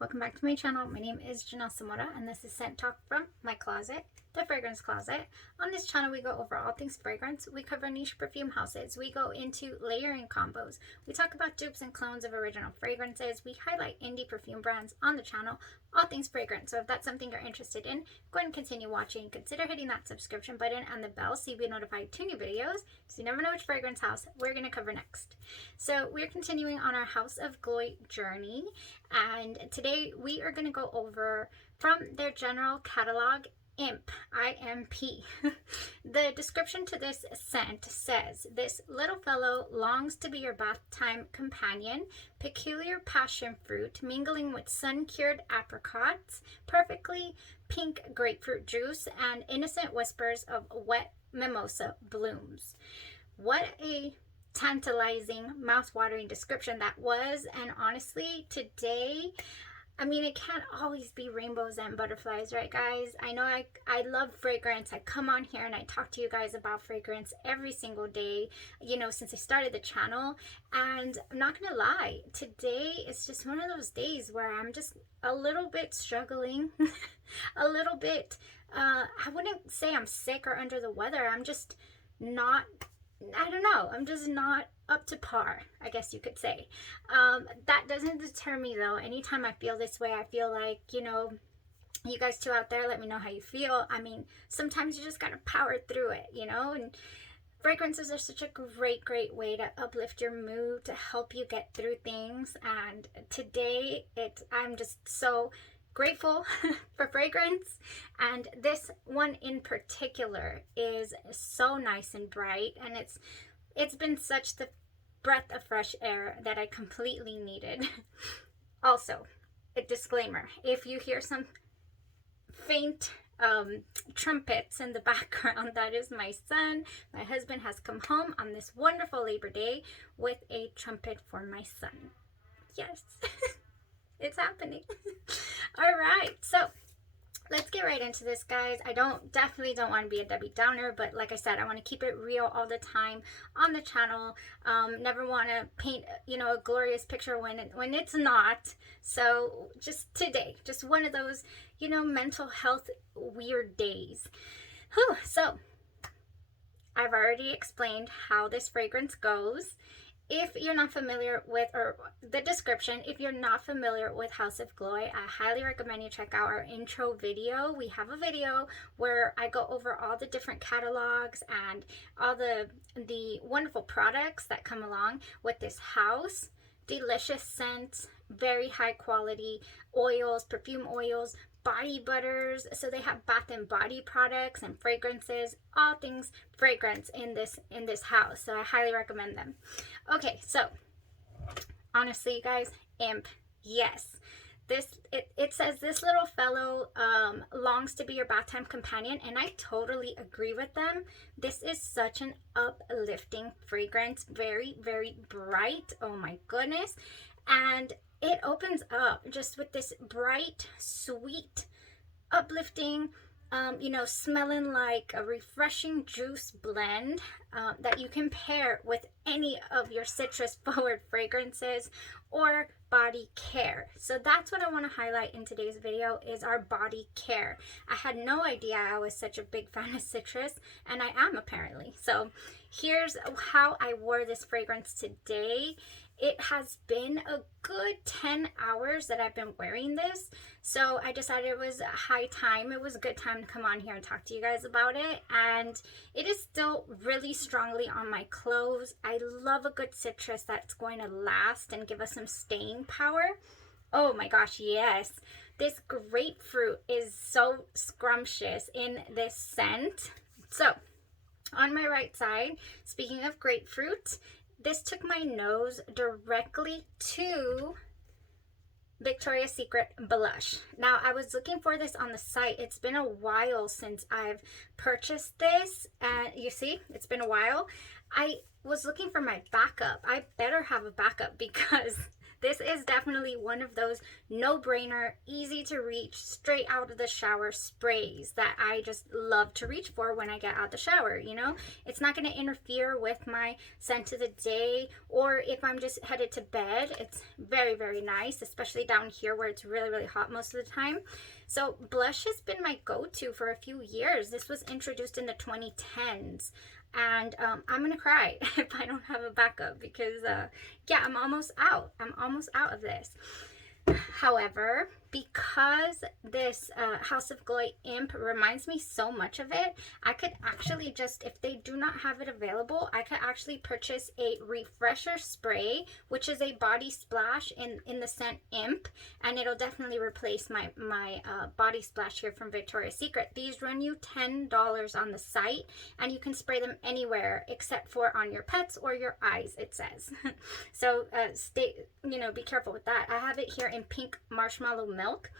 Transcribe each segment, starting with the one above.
welcome back to my channel. My name is Janelle Samora and this is Scent Talk from my closet, the fragrance closet. On this channel we go over all things fragrance. We cover niche perfume houses. We go into layering combos. We talk about dupes and clones of original fragrances. We highlight indie perfume brands on the channel, all things fragrance. So if that's something you're interested in, go ahead and continue watching. Consider hitting that subscription button and the bell so you'll be notified to new videos, so you never know which fragrance house we're going to cover next. So we're continuing on our House of Gloi journey, and today we are going to go over from their general catalog, IMP, I-M-P. The description to this scent says, "This little fellow longs to be your bath time companion, peculiar passion fruit mingling with sun-cured apricots, perfectly pink grapefruit juice, and innocent whispers of wet mimosa blooms." What a tantalizing, mouth-watering description that was. And honestly, today, I mean, it can't always be rainbows and butterflies, right guys? I know I love fragrance. I come on here and I talk to you guys about fragrance every single day, you know, since I started the channel. And I'm not gonna lie, today is just one of those days where I'm just a little bit struggling, a little bit, I wouldn't say I'm sick or under the weather. I'm just not, I don't know, I'm just not up to par, I guess you could say. That doesn't deter me though. Anytime I feel this way, I feel like, you know, you guys too out there, let me know how you feel. I mean, sometimes you just gotta power through it, you know, and fragrances are such a great way to uplift your mood, to help you get through things. And today, I'm just so grateful for fragrance, and this one in particular is so nice and bright, and it's been such the breath of fresh air that I completely needed. Also, a disclaimer, if you hear some faint trumpets in the background, that is my son. My husband has come home on this wonderful Labor Day with a trumpet for my son. Yes. It's happening. All right, so let's get right into this, guys. I definitely don't want to be a Debbie Downer, but like I said, I want to keep it real all the time on the channel. Never want to paint, you know, a glorious picture when it's not. So just today, just one of those, you know, mental health weird days. Whew. So I've already explained how this fragrance goes. If you're not familiar with, or the description, if you're not familiar with House of Gloi, I highly recommend you check out our intro video. We have a video where I go over all the different catalogs and all the wonderful products that come along with this house. Delicious scents, very high quality oils, perfume oils, body butters. So they have bath and body products and fragrances, all things fragrance in this house. So I highly recommend them. Okay, so honestly, you guys, IMP, yes. It says this little fellow longs to be your bath time companion, and I totally agree with them. This is such an uplifting fragrance, very bright. Oh my goodness. And it opens up just with this bright, sweet, uplifting, you know, smelling like a refreshing juice blend that you can pair with any of your citrus forward fragrances or body care. So that's what I want to highlight in today's video, is our body care. I had no idea I was such a big fan of citrus, and I am apparently. So here's how I wore this fragrance today. It has been a good 10 hours that I've been wearing this, so I decided it was a high time. It was a good time to come on here and talk to you guys about it, and it is still really strongly on my clothes. I love a good citrus that's going to last and give us some staying power. Oh my gosh, yes. This grapefruit is so scrumptious in this scent. So, on my right side, speaking of grapefruit, this took my nose directly to Victoria's Secret blush. Now, I was looking for this on the site. It's been a while since I've purchased this, and you see, it's been a while. I was looking for my backup. I better have a backup because This is definitely one of those no-brainer, easy to reach, straight out of the shower sprays that I just love to reach for when I get out the shower, you know? It's not going to interfere with my scent of the day, or if I'm just headed to bed. It's very, very nice, especially down here where it's really, really hot most of the time. So blush has been my go-to for a few years. This was introduced in the 2010s. And I'm gonna cry if I don't have a backup, because yeah, I'm almost out of this. However, because this House of Gloi Imp reminds me so much of it, I could actually just, if they do not have it available, I could actually purchase a refresher spray, which is a body splash in the scent Imp, and it'll definitely replace my body splash here from Victoria's Secret. These run you $10 on the site, and you can spray them anywhere except for on your pets or your eyes, it says. So be careful with that. I have it here in pink marshmallow milk.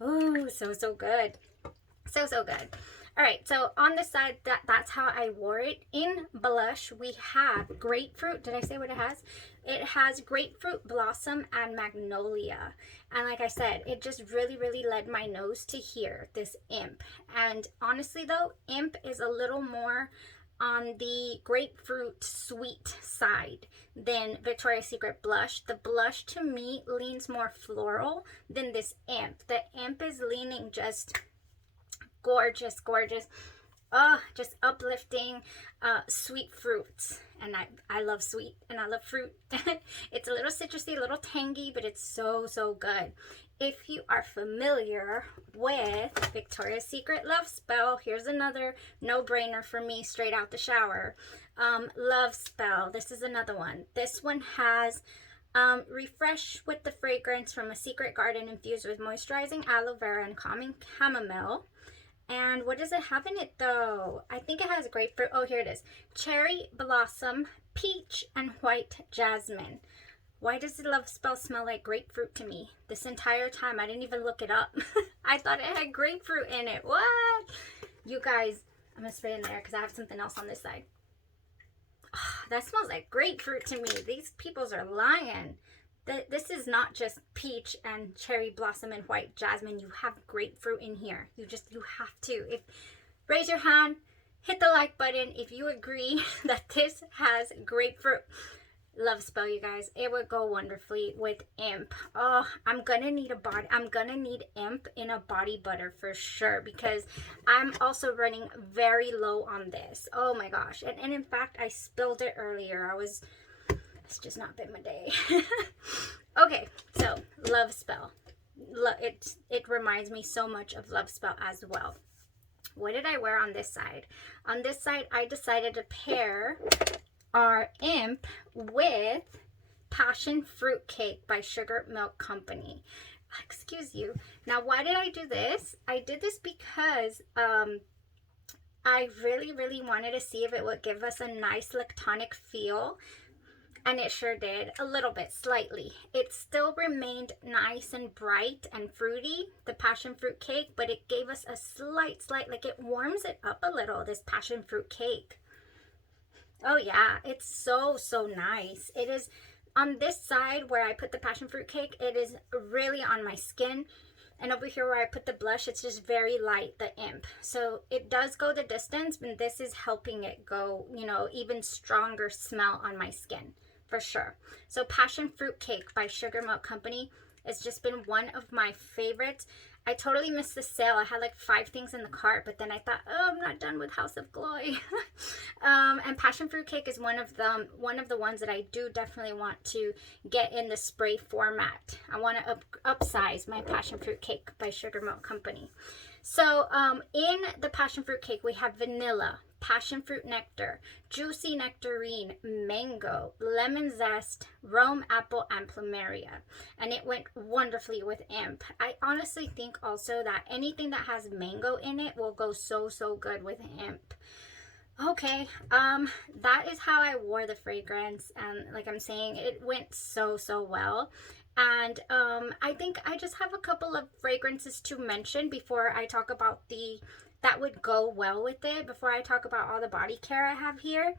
Oh, so good. So good. All right, so on the side, that's how I wore it. In blush, we have grapefruit. Did I say what it has? It has grapefruit blossom and magnolia. And like I said, it just really, really led my nose to here, this Imp. And honestly though, Imp is a little more on the grapefruit sweet side than Victoria's Secret blush. The blush to me leans more floral than this Imp. The Imp is leaning just gorgeous, gorgeous. Oh, just uplifting, sweet fruits. And I love sweet and I love fruit. It's a little citrusy, a little tangy, but it's so good. If you are familiar with Victoria's Secret Love Spell, here's another no-brainer for me straight out the shower. Love Spell, this is another one. This one has refresh with the fragrance from a secret garden infused with moisturizing aloe vera and calming chamomile. And what does it have in it though? I think it has grapefruit. Oh, here it is. Cherry blossom, peach, and white jasmine. Why does the Love Spell smell like grapefruit to me? This entire time, I didn't even look it up. I thought it had grapefruit in it. What? You guys, I'm going to spray in there because I have something else on this side. Oh, that smells like grapefruit to me. These peoples are lying. This is not just peach and cherry blossom and white jasmine. You have grapefruit in here. You have to. Raise your hand, hit the like button if you agree that this has grapefruit. Love Spell, you guys. It would go wonderfully with Imp. Oh, I'm gonna need Imp in a body butter for sure, because I'm also running very low on this. Oh my gosh. And in fact, I spilled it earlier. It's just not been my day. Okay, so Love Spell. It reminds me so much of Love Spell as well. What did I wear on this side? On this side, I decided to pair our Imp with Passion Fruit Cake by Sugar Milk Company. Excuse you. Now, why did I do this? I did this because I really, really wanted to see if it would give us a nice lactonic feel. And it sure did, a little bit, slightly. It still remained nice and bright and fruity, the passion fruit cake, but it gave us a slight, like it warms it up a little, this passion fruit cake. Oh yeah, it's so nice. It is on this side where I put the passion fruit cake, it is really on my skin. And over here where I put the blush, it's just very light, the Imp. So it does go the distance, but this is helping it go, even stronger smell on my skin. For sure. So Passion Fruit Cake by Sugar Milk Company has just been one of my favorites. I totally missed the sale. I had like 5 things in the cart, but then I thought, oh, I'm not done with House of Gloi. And Passion Fruit Cake is one of the ones that I do definitely want to get in the spray format. I want to upsize my Passion Fruit Cake by Sugar Milk Company. So in the Passion Fruit Cake, we have vanilla, passion fruit nectar, juicy nectarine, mango, lemon zest, Rome apple, and plumeria. And it went wonderfully with Imp. I honestly think also that anything that has mango in it will go so good with Imp. Okay, that is how I wore the fragrance, and like I'm saying, it went so well. And I think I just have a couple of fragrances to mention before I talk about that would go well with it, before I talk about all the body care I have here.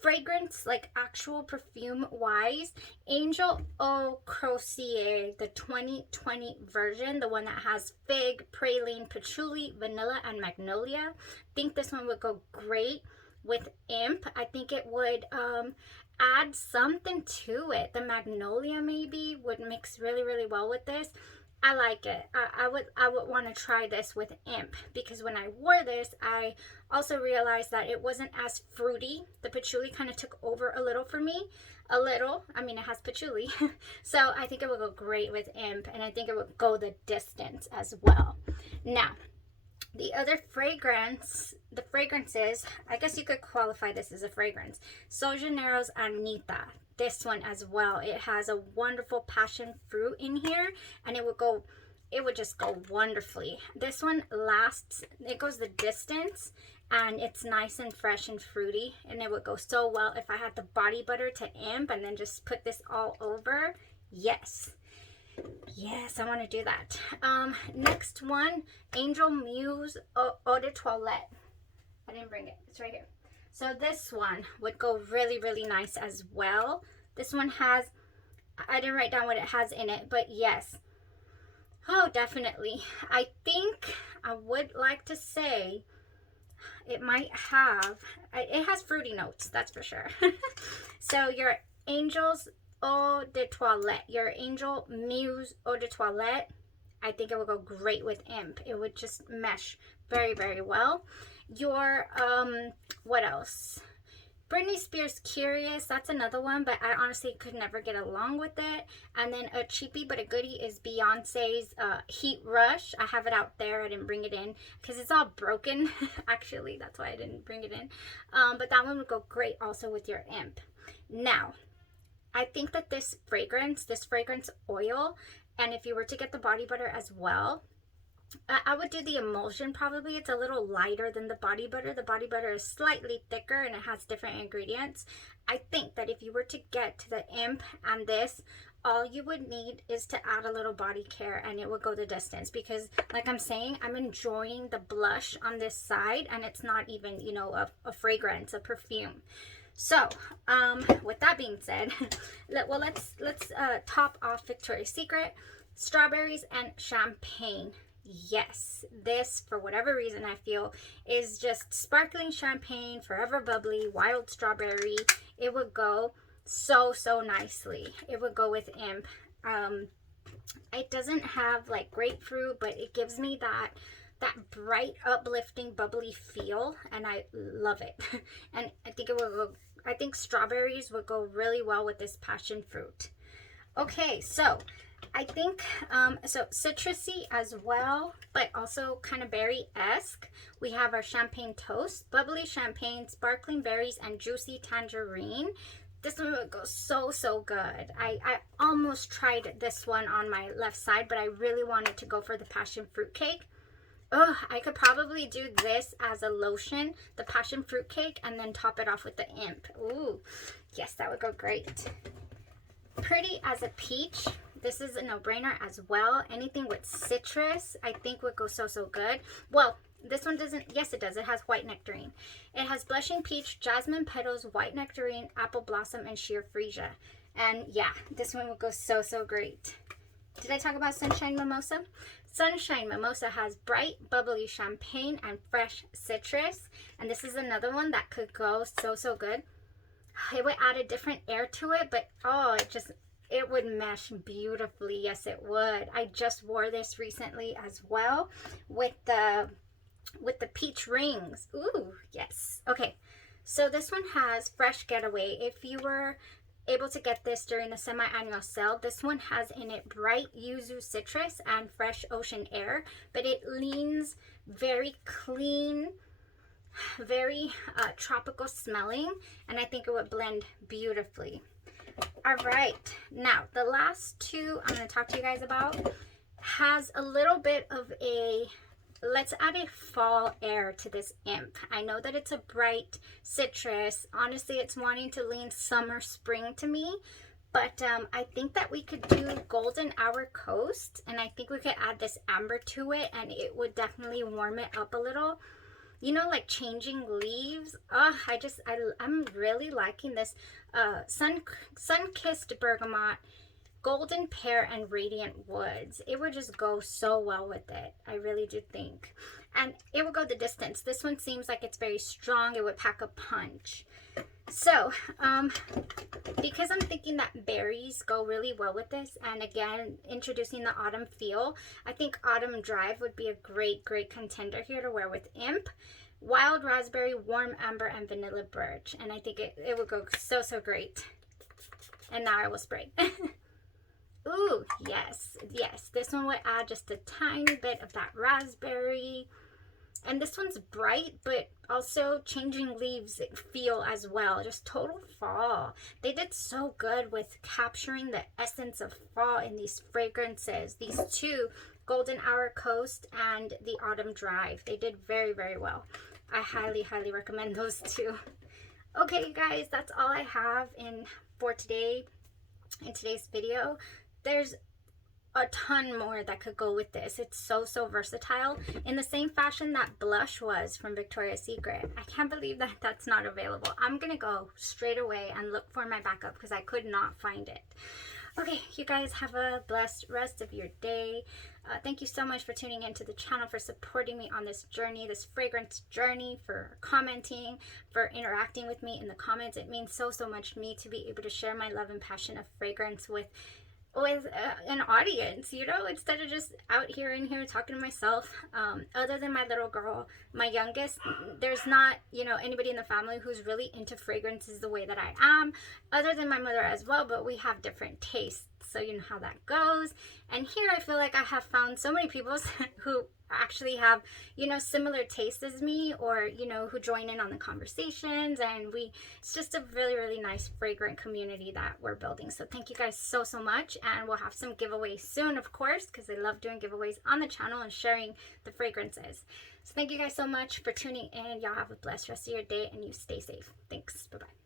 fragrance, like actual perfume wise, Angel Eau Croisier, the 2020 version, the one that has fig, praline, patchouli, vanilla, and magnolia. I think this one would go great with Imp. I think it would add something to it. The magnolia maybe would mix really, really well with this. I like it. I would want to try this with Imp, because when I wore this, I also realized that it wasn't as fruity. The patchouli kind of took over a little for me. A little. I mean, it has patchouli. So I think it would go great with Imp, and I think it would go the distance as well. Now, the other fragrance, the fragrances, I guess you could qualify this as a fragrance. Sol Janeiro's Anita. This one as well. It has a wonderful passion fruit in here, and it would just go wonderfully. This one lasts, it goes the distance, and it's nice and fresh and fruity, and it would go so well if I had the body butter to Imp and then just put this all over. Yes. Yes, I want to do that. Next one, Angel Muse Eau de Toilette. I didn't bring it. It's right here. So this one would go really, really nice as well. This one has, I didn't write down what it has in it, but yes. Oh, definitely. I think I would like to say it might have, it has fruity notes, that's for sure. So your Angel's Eau de Toilette, your Angel Muse Eau de Toilette, I think it would go great with Imp. It would just mesh very, very well. Your, what else? Britney Spears Curious, that's another one, but I honestly could never get along with it. And then a cheapie but a goodie is Beyonce's Heat Rush. I have it out there. I didn't bring it in because it's all broken. Actually, that's why I didn't bring it in. But that one would go great also with your Imp. Now, I think that this fragrance oil, and if you were to get the body butter as well, I would do the emulsion probably. It's a little lighter than the body butter. The body butter is slightly thicker and it has different ingredients. I think that if you were to get to the Imp and this, all you would need is to add a little body care and it would go the distance, because like I'm saying, I'm enjoying the blush on this side and it's not even, you know, a fragrance, a perfume. So, with that being said, let's top off Victoria's Secret, strawberries and champagne. Yes, this, for whatever reason, I feel is just sparkling champagne, forever bubbly, wild strawberry. It would go so, so nicely. It would go with Imp. It doesn't have like grapefruit, but it gives me that bright, uplifting, bubbly feel, and I love it. And I think it will go, I think strawberries would go really well with this passion fruit. Okay, so I think, so citrusy as well, but also kind of berry-esque. We have our champagne toast, bubbly champagne, sparkling berries, and juicy tangerine. This one would go so, so good. I almost tried this one on my left side, but I really wanted to go for the passion fruit cake. Oh, I could probably do this as a lotion, the passion fruit cake, and then top it off with the Imp. Ooh, yes, that would go great. Pretty as a peach. This is a no-brainer as well. Anything with citrus, I think would go so, so good. Well, this one doesn't. Yes, it does. It has white nectarine. It has blushing peach, jasmine petals, white nectarine, apple blossom, and sheer freesia. And yeah, this one would go so, so great. Did I talk about Sunshine Mimosa? Sunshine Mimosa has bright, bubbly champagne and fresh citrus. And this is another one that could go so, so good. It would add a different air to it, but oh, it would mesh beautifully. Yes, it would. I just wore this recently as well with the peach rings. Ooh, yes. Okay, so this one has Fresh Getaway. If you were able to get this during the semi-annual sale, this one has in it bright yuzu citrus and fresh ocean air, but it leans very clean, very tropical smelling, and I think it would blend beautifully. All right, now the last two I'm going to talk to you guys about has a little bit of a, let's add a fall air to this Imp. I know that it's a bright citrus. Honestly, it's wanting to lean summer, spring to me, but I think that we could do Golden Hour Coast, and I think we could add this amber to it, and it would definitely warm it up a little. you know, like changing leaves. Oh, I'm really liking this sun-kissed bergamot, golden pear, and radiant woods. It would just go so well with it. I really do think. And it will go the distance. This one seems like it's very strong. It would pack a punch. So, because I'm thinking that berries go really well with this, and again, introducing the autumn feel, I think Autumn Drive would be a great contender here to wear with Imp. Wild raspberry, warm amber, and vanilla birch. And I think it would go so great. And now I will spray. Ooh, yes. This one would add just a tiny bit of that raspberry. And this one's bright, but also changing leaves feel as well. Just total fall. They did so good with capturing the essence of fall in these fragrances. These two, Golden Hour Coast and the Autumn Drive. They did very well. I highly recommend those two. Okay, guys, that's all I have in today's video. There's a ton more that could go with this. It's so versatile, in the same fashion that blush was from Victoria's Secret. I can't believe that that's not available. I'm gonna go straight away and look for my backup because I could not find it. Okay, you guys have a blessed rest of your day. Thank you so much for tuning into the channel, for supporting me on this journey, this fragrance journey, for commenting, for interacting with me in the comments. It means so much to me to be able to share my love and passion of fragrance with an audience, you know, instead of just out here in here talking to myself. Other than my little girl, my youngest, there's not, you know, anybody in the family who's really into fragrances the way that I am, other than my mother as well, but we have different tastes, so you know how that goes. And here I feel like I have found so many people who actually have, you know, similar tastes as me, or, you know, who join in on the conversations, and it's just a really nice fragrant community that we're building. So thank you guys so much, and we'll have some giveaways soon, of course, because I love doing giveaways on the channel and sharing the fragrances. So thank you guys so much for tuning in. Y'all have a blessed rest of your day, and you stay safe. Thanks. Bye-bye.